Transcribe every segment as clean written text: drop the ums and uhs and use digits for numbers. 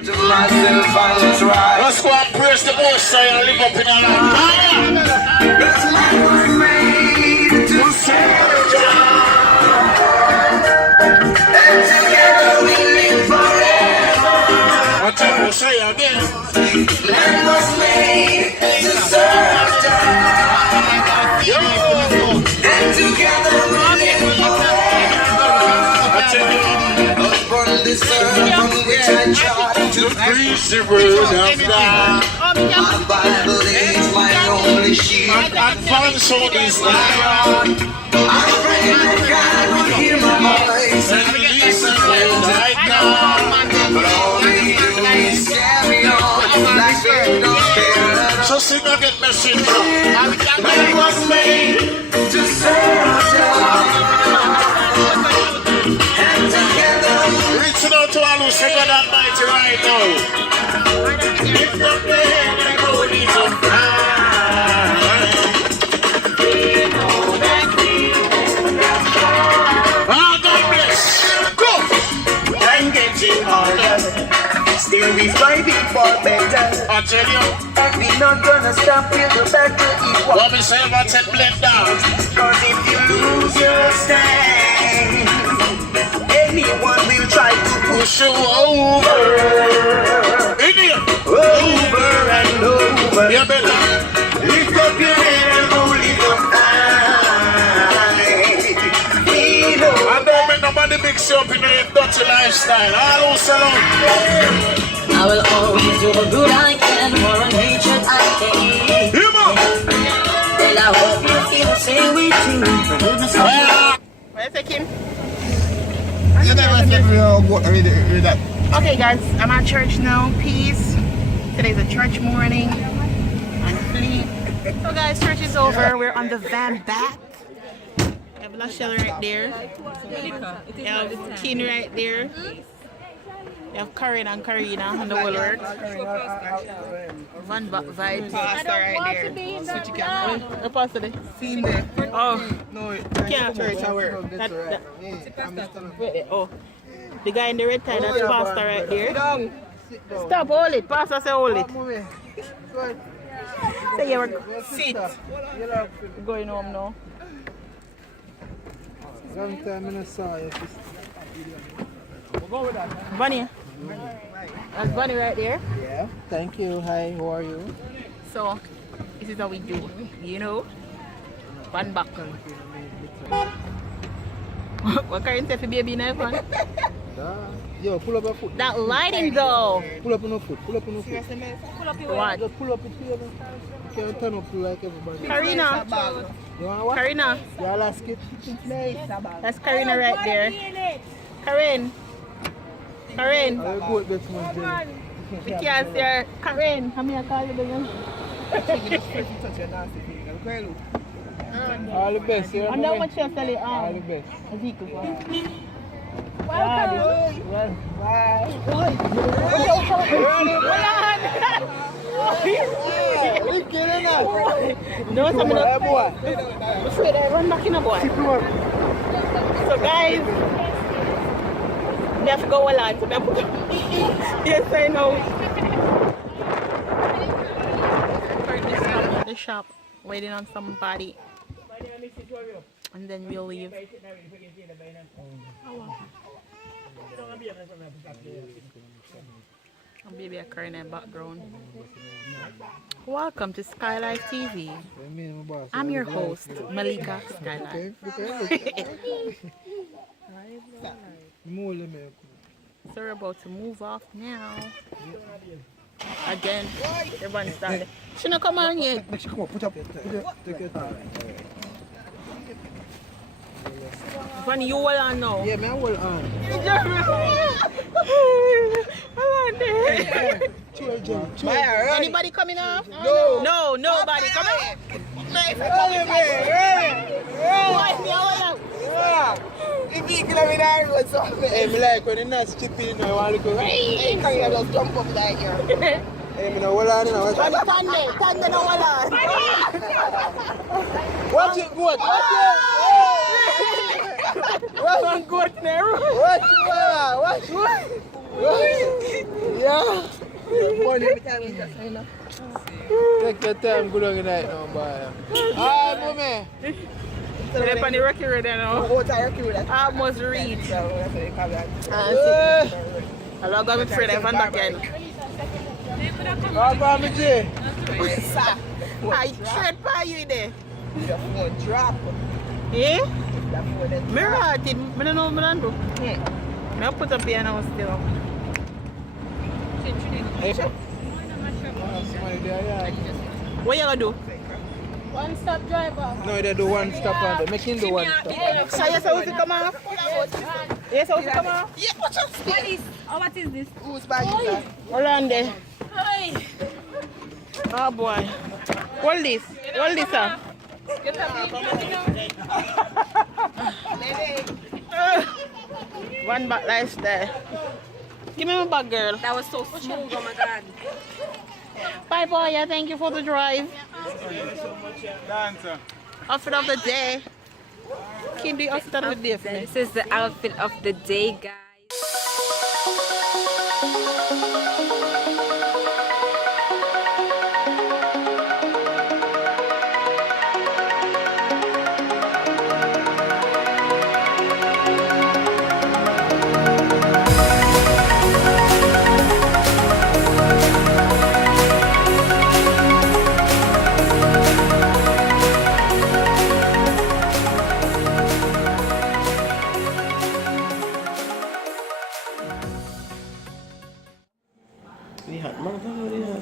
Let's go and praise the most High and live up in our life. This life was made to serve and together we live forever. What you will say again? Life was made to serve and together we live forever. Upon this earth on which I try to preach the word of God. My Bible is my only shield. Advance on this life. I pray that God will hear my voice and listen when I come. But all we do is carry on like we don't care. So sing again, messenger. Man was made to serve God. And together, reaching out to all who say God Almighty right now. Lift up the head and go need some pride. We know that we oh, God bless. Go! I'm getting harder. Still we fighting for better. I tell you. And we not gonna stop till the battle is won. What me say about that blend down? Cause if you lose your stand, anyone will try to push you over. Idiot! Over and over. You better lift up your head and hold it up high. We know. I don't make nobody mix you up in the dirty lifestyle. All who sell out. I will always do the good I can for an hatred I can. Well, I hope you feel the same way too. For goodness sake. Where's the Kim? Okay guys, I'm at church now. Peace. Today's a church morning. And sleep. So guys, church is over. We're on the van back. We have Lachelle right there. We have Keen right there. We have Karen and Karina on the whole work. Van back vibes. Pastor right there. Switch camera. The pastor there. Seen there. Oh. No, can't church hour. Oh. The guy in the red tie, that's pastor right there. Stop, hold it. Pastor say hold it. Say you were sit. We're going home now. Long time I saw you. We'll go with that. Bunny. That's Bunny right there. Yeah. Thank you. Hi, how are you? So, this is how we do. You know? One back. What can you say for baby in iPhone? Yo, pull up your foot. That lighting though. Pull up on your foot. Pull up on your foot. Pull up your what? Just pull up it here. You can't turn up like everybody. Karina. You want what? Karina. Y'all ask it. That's Karina right there. Karen. Karen. I'll go with this one. Because you're Karen. How many I call you again? All the best. And how much you sell it? All the best. Welcome. Well, bye. No, some of the boy. Run back in a boy. So guys, we have to go along. So we have to go. Yes, I know. The shop, waiting on somebody. And then we'll leave. And baby, a crying in the background. Welcome to Skylife TV. I'm your host, MELICASKYLIFE. So we're about to move off now. Again, everyone started. She not come on yet. Come on, put up. Take your time. When you hold on now? Yeah, man, hold on. Hold on there. Anybody coming up? No. No, nobody. Come on. If you kill me down, what's up? Hey, me like when you're not stupid, I want to go. Hey, can you just jump up like here? Hey, me no hold on, no. Stand there, no hold on. Watch it, watch it. Watch it, goat there. Watch it. Yeah. Born every time we just say no. Take your time, good luck night now, boy. Alright, mommy. So they're on the rocky road now. Oh, it's a rocky road. I almost reach. So that's what they call that. I love going friend if I'm back in. Come on, me J. I tread by you there. Your phone drop. Eh? That phone then Me right it. Me don't know what I do. Me put up here now still. Somebody there, yeah. What you gonna do? One stop driver. No, they do one stop on there. Make him do one stop. So yes, how if you come off? Yes, how if you come off? yeah, what's up? What is this? Who's buying that? Hold on there. Hi. Oh boy. Hold this. Hold this up. One back lifestyle. Give me my bag, girl. That was so smooth. Oh my god. Bye, boy. Yeah, thank you for the drive. Dancer. Outfit of the day. Can do outfit of the day for me. This is the outfit of the day, guys.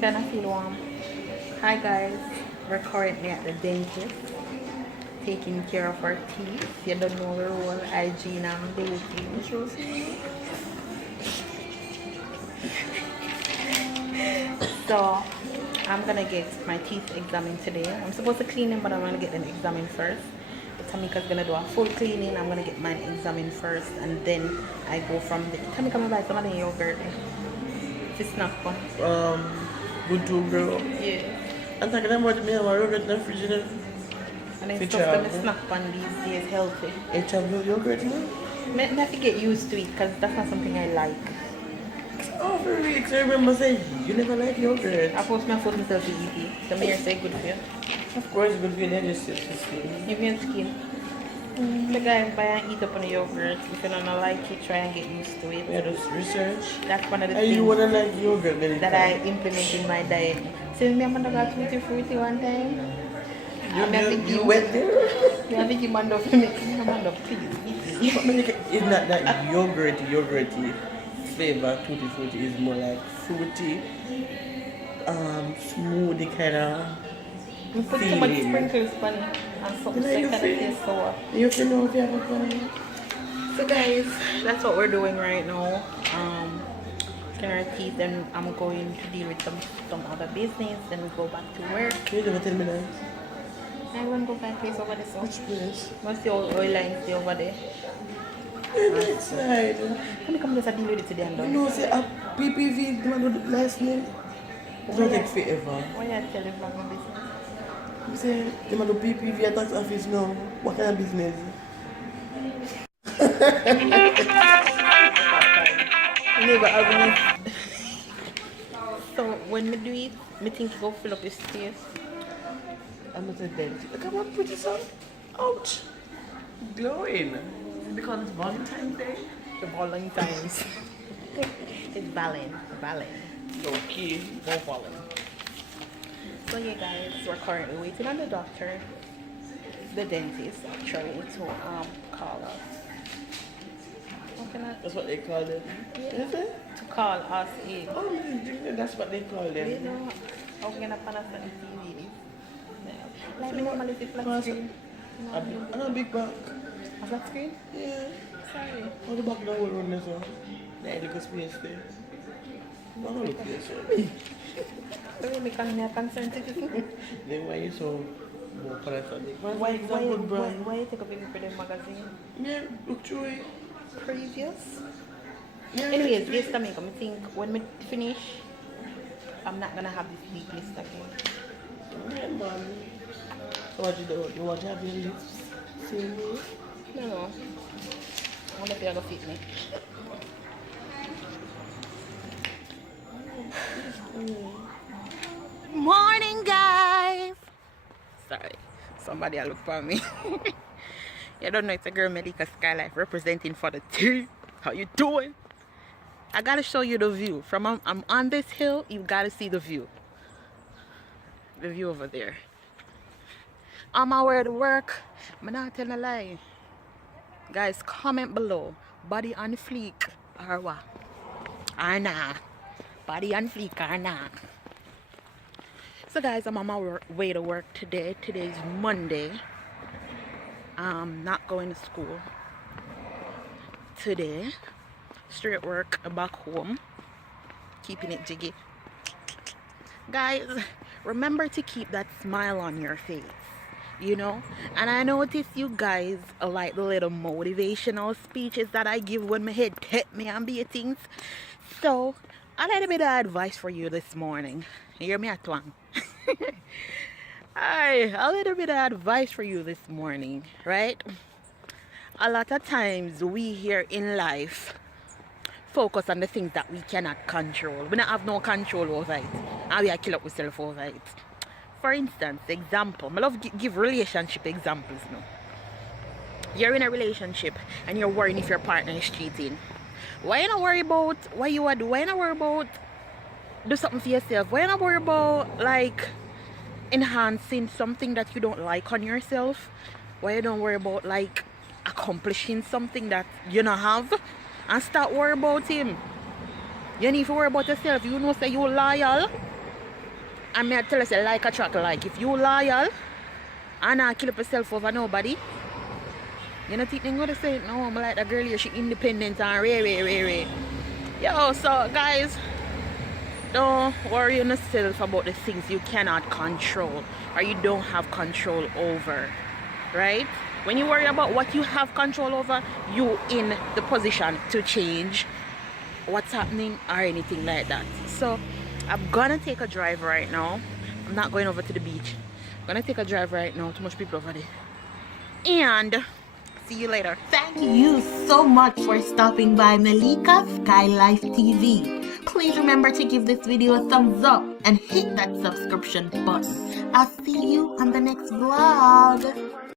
Kind of feel warm. Hi guys, we're currently at the dentist taking care of our teeth. You don't know the role hygiene and baking. So I'm gonna get my teeth examined today. I'm supposed to clean them, but I'm gonna get them examined first. Tamika's gonna do a full cleaning. I'm gonna get mine examined first, and then I go from there. Tamika, I'm gonna buy some of the yogurt. It's not fun. Good to girl. Yeah. I'm talking about me, I'm yogurt in the fridge. And then Good stuff job. them snack on these days healthy. It's a yogurt, you know? I have to get used to it because that's not something I like. Oh, for weeks, I remember saying, you never like yogurt. I force myself to eat it. The mayor say good for you. Of course, it's good for you, then just sit to skin. Give me skin. The guy buy and eat up on the yogurt. If you don't like it, try and get used to it. Yeah, just research. That's one of the And you things wanna like yogurt, then that I implement in my diet. So remember I got tutti frutti one time? you went there? I think you man of me. Man of please eat But man, it's not that yogurty flavor. Tutti frutti is more like fruity, smoothie kind of. We put too much sprinkles on it and something so it kind of tastes sour. You can know if you have a fun. So guys, that's what we're doing right now. Clean our teeth, and I'm going to deal with some other business. Then we go back to work. You never tell me that. I want to go find a place over there. So Which place? what's the oil lines over there? That side. Can you come just deal with it today and done? No, say a PPV, the man with the last name. It's not take forever. Why you tell them about my business? You say, the man with PPV at tax office now. What kind of business? Never have any. So when we do it, I think you go fill up your space. I'm not a dentist. Look at what pretty son. Ouch. Glowing. Because it's Valentine's Day. The Valentine's. It's Valen. Okay. No Valen. So yeah guys, we're currently waiting on the doctor, the dentist actually, to call us. That's what they call them. Is it? To call us in. Oh, that's what they call You them. know, I'm gonna pan us on TV. Like me normally see flat screen. A big back. A flat screen? Yeah. Sorry. How the back now will run this one? There, look at space there. What will look this one? Don't make me a concerned citizen. Then why you so more Panasonic? Why you take a picture for the magazine? Yeah, look through it. Previous? Yeah. Anyways, this coming, I think when we finish, I'm not gonna have this big list again. Yeah, man. So what you do? You want to have your lips? Same way? No. I wonder if you're gonna fit me. Morning, guys. Sorry, somebody look for me. You don't know it's a girl, MELICASKYLIFE, representing for the tea. How you doing? I gotta show you the view. From I'm on this hill, you gotta see the view. The view over there. On my way to work, I'm not telling a lie. Guys, comment below. Body on fleek or what? Or nah. Body on fleek or nah. So guys, I'm on my way to work today. Today's Monday. I'm not going to school today. Straight work, back home. Keeping it jiggy. Guys, remember to keep that smile on your face. You know, and I notice you guys like the little motivational speeches that I give when my head hit me and be things. So a little bit of advice for you this morning. Hear me at one. Alright, a little bit of advice for you this morning, right? A lot of times we here in life focus on the things that we cannot control. We don't have no control over it, and we are kill up ourselves over it. For instance, example, I love give relationship examples now. You're in a relationship and you're worrying if your partner is cheating. Why you not worry about what you would do? Why you not worry about do something for yourself? Why you not worry about like enhancing something that you don't like on yourself? Why you don't worry about like accomplishing something that you don't have and start worry about him? You need to worry about yourself. You know say you loyal. And me I tell you say like attract like. If you loyal and not kill up yourself over nobody, you know think they're gonna say no, I'm like that girl here, she independent and rare. Yo, so guys, don't worry yourself about the things you cannot control or you don't have control over, right? When you worry about what you have control over, you in the position to change what's happening or anything like that. So I'm gonna take a drive right now. I'm not going over to the beach. I'm gonna take a drive right now. Too much people over there. And see you later. Thank you so much for stopping by MELICASKYLIFE TV. Please remember to give this video a thumbs up and hit that subscription button. I'll see you on the next vlog.